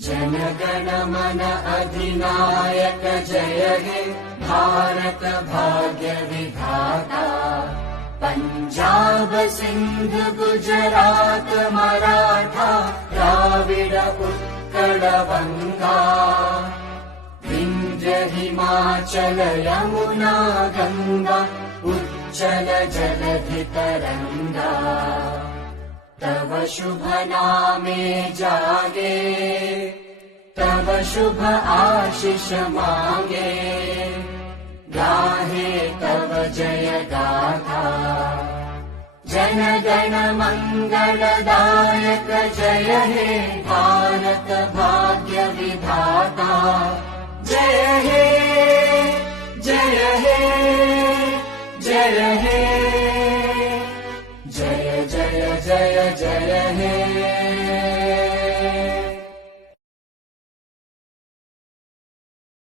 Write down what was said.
जनगण मन अधिनायक जय हे भारत भाग्य विधाता। पंजाब सिंध गुजरात मराठा द्राविड उत्कल बंगा। विंध्य हिमाचल यमुना गंगा उच्चल जलधि तरंगा। तव शुभ नामे जागे तव शुभ आशीष मांगे। गाहे तव जय गाथा जन गण मंगलदायक जय हे भारत